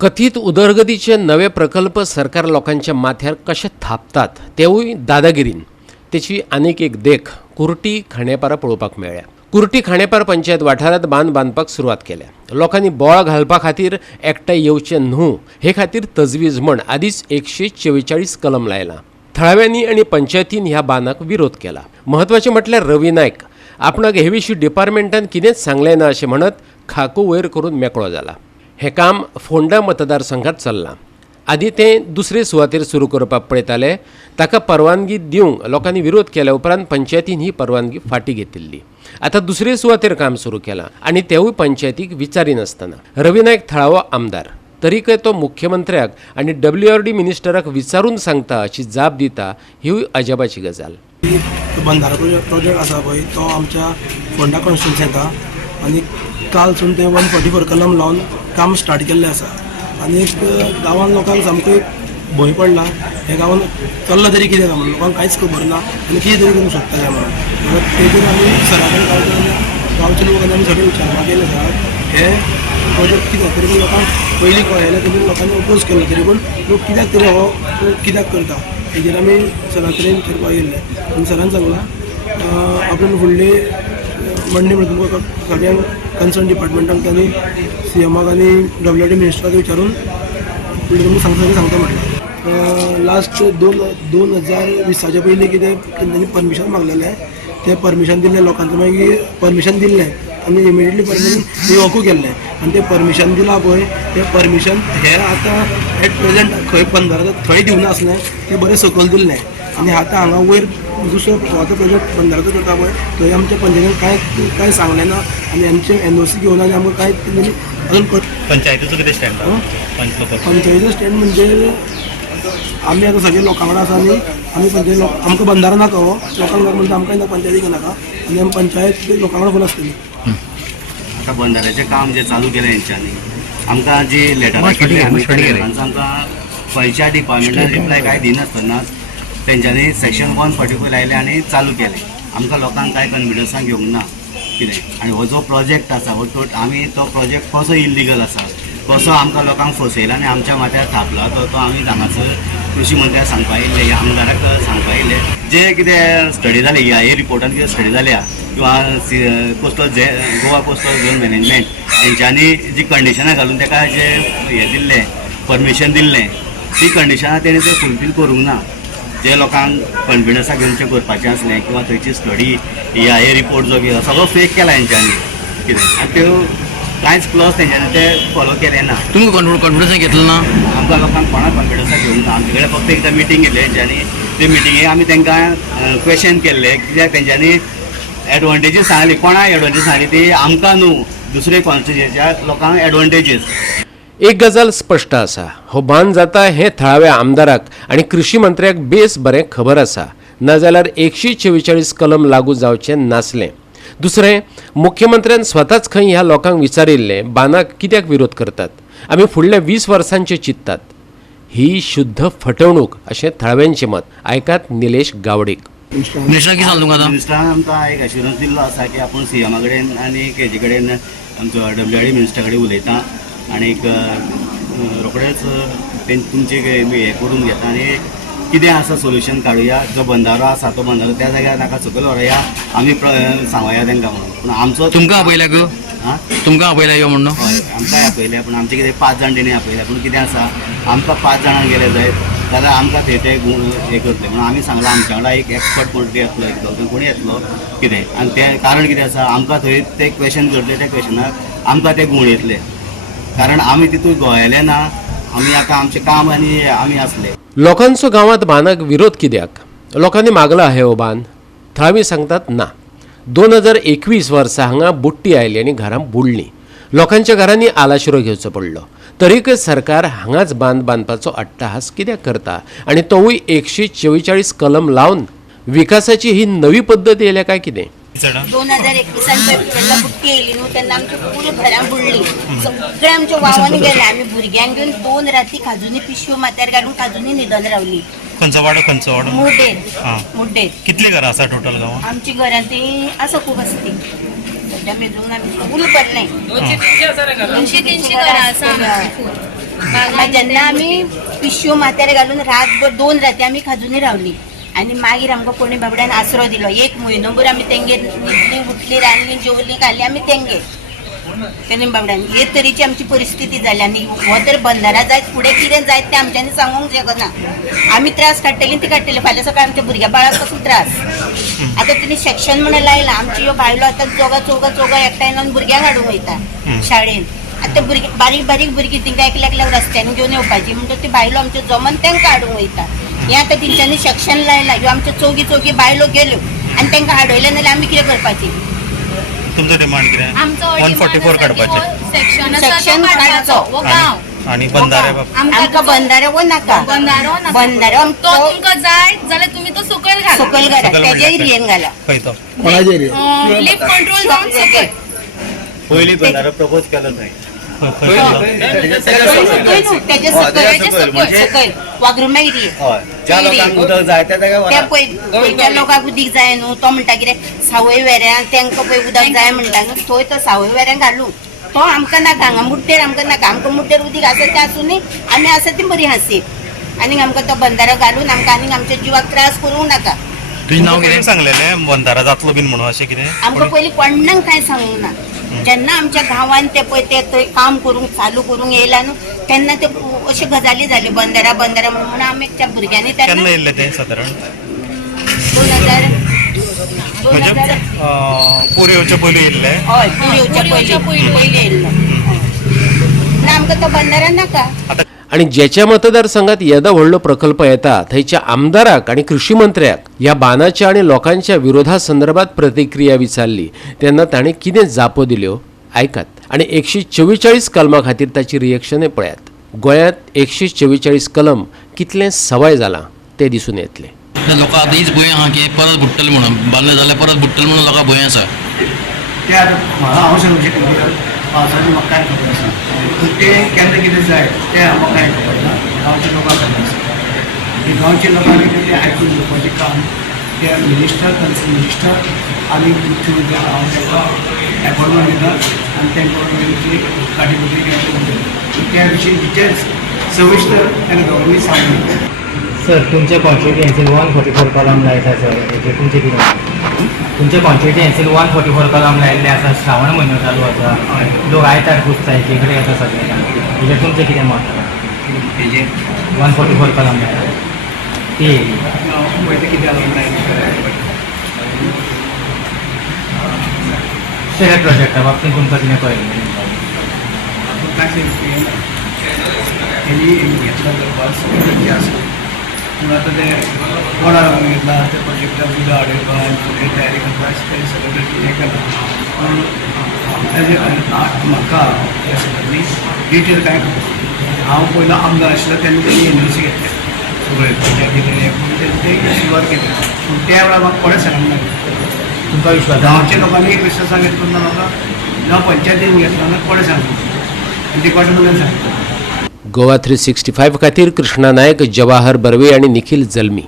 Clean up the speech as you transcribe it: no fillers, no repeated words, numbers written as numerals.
कथित उदरगतीचे नवे प्रकल्प सरकार लोकांच्या माथ्यार कशे थापतात तेवूय दादागिरीन तेची आनीक एक देख कुर्टी खांडेपारा पळोवपाक मेळ्ळ्या। कुर्टी खांडेपार पंचायत वाठारांत बांदपाक सुरवात केल्या। लोकांनी बोळ घालपा खातीर एकठांय येवचे न्हू हे खातीर तजवीज म्हण आदींच 144 कलम लायला। थळाव्यांनी आनी पंचायतीन ह्या बांदाक विरोध केला। महत्वाचे म्हटल्यार रवी नायक आपणाक हे विशीं डिपार्टमेंटान कितेंच सांगलें ना अशें म्हणत खाको वयर करून मेकळो जाला। हे काम फोंडा मतदारसंघात चल्लां। आदी तें दुसरे सुवातेर सुरू करपाक पळयताले, ताका परवानगी दिवंक लोकांनी विरोध केल्या उपरांत पंचायतीन ही परवानगी फाटीं घेतिल्ली। आतां दुसरे सुवातेर काम सुरू केलां आनी तेवूय पंचायतीक विचारिनासतना। रवी नायक थळावो आमदार, तरीकय तो मुख्यमंत्र्याक आनी WRD मिनिस्टराक विचारून सांगता अशी जाप दिता, ही अजापाची गजाल। बंधारा प्रोजेक्ट आसा पळय तो आमच्या फोंडा कॉन्स्टिट्युन्सी येता आनी कालसून ते 144 कलम लावन काम स्टार्ट केल्लें आसा आनी गांवांत लोकांक सामको भंय पडला। हे गांवांत चल्लां तरी कितें काय म्हणून लोकांक कांयच खबर ना आनी कितें तरी करूंक शकता काय म्हणून तेतून आमी सरा कडेन गांवचे लोकांनी आमी सगळे विचारपाक गेले आसा हे प्रोजेक्ट कित्याक तरी पूण लोकांक पयलीं कळयलें तरी लोकांनी ओपोज केलो तरी पूण लोक कित्याक तरी हो कित्याक करता हेजेर आमी सरा कडेन विचारपाक गेल्ले आनी सरान सांगलां आपण फुडली मंडे म्हणून सगळ्यांक कन्सर्न डिपार्टमेंटाक त्यांनी CMाक आनी WRD मिनिस्टराक विचारून फुडलें तुमकां सांगता म्हटलें। लास्ट 2020च्या पयलीं कितें तेंच्यांनी परमिशन मागलेलें तें परमिशन दिल्लें लोकांचें मागीर परमिशन दिल्लें आनी इमिडियटली परमिशन रिवोकूय केल्लें आनी तें परमिशन दिलां पळय तें परमिशन हे आतां एट प्रेजेंट खंय बंधारा थंय दिवना आसलें तें बरें सकयल दिल्लें आनी आतां हांगा वयर दुसरो प्रोजेक्ट बंधाराचो करता पळय थंय आमच्या पंचायतीन कांय सांगलें ना आनी आमचे NOC घेवन आनी आमकां कांय तेंच्यांनी अजून पंचायतीचो कितें स्टँड पंचायतीचो स्टँड म्हणजे आमी आतां सगळे लोकां कडेन आसा आनी आमी पंचायत आमकां बंधारो नाका हो लोकांक म्हणजे आमकां पंचायतीक नाका आनी आमी पंचायत लोकां कडेन फूल आसतली। आतां बंधाऱ्याचें काम जें चालू केलें हेंच्यांनी आमकां जी लेटरां केल्ली आमकां खंयच्या डिपार्टमेंटान रिप्लाय कांय दिनासतना तेंच्यांनी सेक्शन 144 लायलें आनी चालू केलें। आमकां लोकांक कांय कॉन्फिडन्सान घेवंक ना कितें आनी हो जो प्रोजेक्ट आसा हो आमी तो प्रोजेक्ट कसो इल्लिगल आसा कसो आमकां लोकांक फसयला आनी आमच्या माथ्यार थापला तो आमी हांगासर कृषी मंत्र्याक सांगपा येयले आमदाराक सांगपा येयले जे कितें स्टडी जाली ह्या रिपोर्टान कितें स्टडी जाल्या किंवा गोवा कोस्टल झोन मॅनेजमेंट हेंच्यांनी जी कंडिशनां घालून ताका जे हें दिल्लें परमिशन दिल्लें ती कंडिशनां तेणी ते फुलफील करूंक ना। जे लोकांक कॉन्फिडन्सा घेवन तें करपाचें आसलें किंवा थंयची स्टडी हे रिपोर्ट जो कितें सगळो फेक केला हेंच्यांनी कितें आनी त्यो कांयच क्लॉज तेंच्यांनी ते फॉलो केले ना। तुमकां कॉन्फिडन्स घेतलो ना? आमकां लोकांक कोणाक कॉन्फिडन्सा घेवंक ना। आमचे कडेन फक्त एकदां मिटींग घेतली तेंच्यांनी ते मिटिंगेक आमी तांकां क्वेश्चन केल्ले कित्याक तेंच्यांनी एडवांटेजीस सांगली कोणाक एडवांटेज सांगली ती आमकां न्हू दुसरे कॉन्स्टिट्युएन्सीच्या लोकांक एडवांटेजीस। एक गजाल स्पश्ट आसा, हो बांद जाता हे थळाव्या आमदाराक आनी कृषी मंत्र्याक बेस बरें खबर आसा, नाजाल्यार 144 कलम लागू जावचे नासले। दुसरें, मुख्यमंत्र्यान स्वताच खंय ह्या लोकांक विचारिल्लें बांदाक कित्याक विरोध करतात, आमी फुडल्या 20 वर्सांचे चिंततात। ही शुद्ध फटवणूक अशें थळाव्यांचें मत। आयकात निलेश गावडेक। मिनिस्टराक कितें सांगलें तुमकां आतां? मिनिस्टरान आमकां एक एश्युरन्स दिल्लो आसा की आपूण CMा कडेन आनी हेजे कडेन आमचो WRD मिनिस्टरा कडेन उलयता आनीक रोखडेच तुमचे हे करून घेता आनी कितें आसा सोल्युशन काडुया। जो बंधारो आसा तो बंधारो त्या जाग्यार ताका सकयल व्हरया आमी सांगया तांकां म्हणून। पूण आमचो तुमकां आपयल्या गो? तुमकां आपयल्या यो म्हणून? हय आमकांय आपयल्या पूण आमचे कितें 5 जाण तेणी आपयल्या पूण कितें आसा आमकां 5 जाणां गेले जायत जाल्यार आमकां ते हे करतले म्हणून आमी सांगलां आमच्या वांगडा एक एक्सपर्ट म्हणून येतलो एक दोन कोणी येतलो कितें आनी तें कारण कितें आसा आमकां थंय ते क्वेश्चन करतले त्या क्वेश्चनाक आमकां ते गुण येतले कारण आमी तितून गोंयले ना आमी आतां आमचें काम आनी आमी आसले। लोकांचो गांवांत बांदाक विरोध कित्याक? लोकांनी मागला हे हो बांद? थळावी सांगतात ना। 2021 वर्सा हांगा बुट्टी आयली आनी घरां बुडलीं। लोकांच्या घरांनी आलाशिरो घेवचो पडलो। तरीकय सरकार हांगाच बांद बांदपाचो अट्टहास कित्याक करता आनी तोवूय 144 कलम लावन? विकासाची ही नवी पद्दत येयल्या काय कितें? 2021 जेन्ना बुट्टी येयली न्हू तेन्ना आमची पुरो घरां बुडली सगळे आमच्या वावन गेले आमी भुरग्यांक घेवन 2 राती काजूनी पिशव्यो माथ्यार घालून काजूनी न्हिदोन रावली। खंयचो वाडो मुड्डेर कितली घरां आसा टोटल गांवांत? आमची घरां ती आसा खूब आसा ती सद्या मेजूंक आमी फूल भरलें 200-300 घरां आसा। मागीर जेन्ना आमी पिशव्यो माथ्यार घालून रातभर 2 राती आमी खाजूनी रावली आनी मागीर आमकां कोणी बाबड्यान आसरो दिलो 1 म्हयनोभर आमी तेंगेर न्हिदली उठली रांदली जेवली खाल्ली आमी तेंगेर तेणे बाबड्यान हे तरेची आमची परिस्थिती जाली आनी हो तर बंधारा जायत फुडें कितें जायत तें आमच्यांनी सांगूंक शकना आमी त्रास काडटली ती काडटली फाल्यां सकाळ आमच्या भुरग्या बाळाक कसलो त्रास आतां तेणी सेक्शन म्हणून लायला आमची ह्यो बायलो आतां चौगा एकठांय लावन भुरग्यांक हाडूंक वयता शाळेन आतां भुरगीं बारीक भुरगीं तिंकां एकल्याक रस्त्यान घेवन येवपाची म्हणटकीर ती बायलो आमच्यो जमन तांकां हाडूंक वयता हें आतां तेंच्यांनी सेक्शन लायला ह्यो आमच्यो चौगी बायलो गेल्यो आनी तांकां हाडयले नाल्यार आमी कितें करपाचें तुमचो डिमांड कितें आमचो 144 काडपाचें सेक्शन काडपाचो गांव आनी बंधारे बाबा आमकां बंधारो वो नाका बंधारो तो तुमकां जाय जाल्यार तुमी तो सकयल घाला सकयल घाला तेजेर येन घाला खंय तो लिफ्ट कंट्रोल जावन सकयल पयली बंधारो प्रपोज केलो थंय तेजे सकयल वागरुमा एरिये हय ज्या लोकांक उदक जाय ते ताका त्या पयच्या लोकांक उदीक जाय न्हू तो म्हणटा कितें सावय वेऱ्यां तांकां पळय उदक जाय म्हणटा न्हू थंय तो सावय वेऱ्यां घालूं तो आमकां नाका हांगा मुड्डेर आमकां नाका आमकां मुड्डेर उदीक आसा तें आसूनी आमी आसा ती बरी हांसीत आनीक आमकां तो बंधारो घालून आमकां आनीक आमच्या जिवाक त्रास करूंक नाका तुझें नांव कितें कितें सांगलेलें बंधारा जातलो बीन म्हणून अशें कितें आमकां पयलीं कोणाक कांय सांगूंक ना जेन्ना आमच्या गांवांत ते पळय ते थंय काम करूंक चालू करूंक येयला न्हू तेन्ना ते अश्यो गजाली जाल्यो बंधारा म्हणून आमी त्या भुरग्यांनी केन्ना तेन्ना येयल्ले ते सादारण 2000 पूर येवचे पयलीं येयल्ले हय पूर येवच्या पयलीं येयल्लो ना आमकां तो बंधारा नाका आणि ज्याच्या मतदारसंघात येदो व्हडलो प्रकल्प येता थंयच्या आमदाराक आणि कृषी मंत्र्याक ह्या बानाच्या आणि लोकांच्या विरोधा संदर्भात प्रतिक्रिया विचारली तेन्ना ताणें कितें जापो दिल्यो आयकात आणि 144 कलमा खातीर ताची रिएक्शनय पळयात गोंयांत 144 कलम कितलें सवाय जालां ते दिसून येतलें लोकां आतां हीच भंय आहा की परत बुडटलें म्हणून बांदलें जाल्यार परत बुडटलें म्हणून लोकांक भंय आसा ते आतां म्हाका हांव सांगूंक शकना पावसाचें म्हाका कांय खबर आसा पूण तें केन्ना कितें जाय तें म्हाका कांय खबर ना गांवच्या लोकांक खबर आसा गांवच्या लोकांनी तें आयकून घेवपाचें काम त्या मिनिस्टर आनी मुख्यमंत्री हांव तांकां एपॉयंटमेंट दिता आनी तांकां तेंची काटेकोटी घेवपाक त्या विशीं डिटेल्स सविस्तर तांकां दोगांनी सांगलें सर तुमच्या कॉन्स्टिट्युएन्सीन 144 कलम लायता सर हेजे तुमचें कितें तुमच्या कॉन्स्टिट्युएन्सीन 144 कलम लायिल्ले आसा श्रावण म्हयनो चालू आसा लोक आयतार पुजता एके कडेन येता सगळे हेजेर तुमचें कितें मत हेजे 144 कलम लायता ती पळयता कितें लायलें शहर प्रोजेक्टा बाबतींत तुमकां कितें कळयलें त्यांनी घेतला करपाक आसा पूण आतां ते कोणा लागून घेतला त्या प्रोजेक्टाक उदक हाडयपाक फुडें तयारी करपाक तें सगळें हें केलां पूण ताजे म्हाका ह्या सगळ्यांनी डिटेल कांय खबर हांव पयलो आमदार आशिल्लो तेन्ना तेणी एनओसी घेतले सगळे प्रोजेक्ट कितें हें तें सुरवात केली पूण त्या वेळार म्हाका कोणें सांगूंक ना तुमकां विश्वास गांवच्या लोकांनी एक विश्वासान घेतलो ना म्हाका ना पंचायतीन घेतलो ना कोणें सांगूंक डिपार्टमेंटान सांगलें गोवा 365 खातीर कृष्णा नायक, जवाहर बर्वे आणि निखिल जल्मी.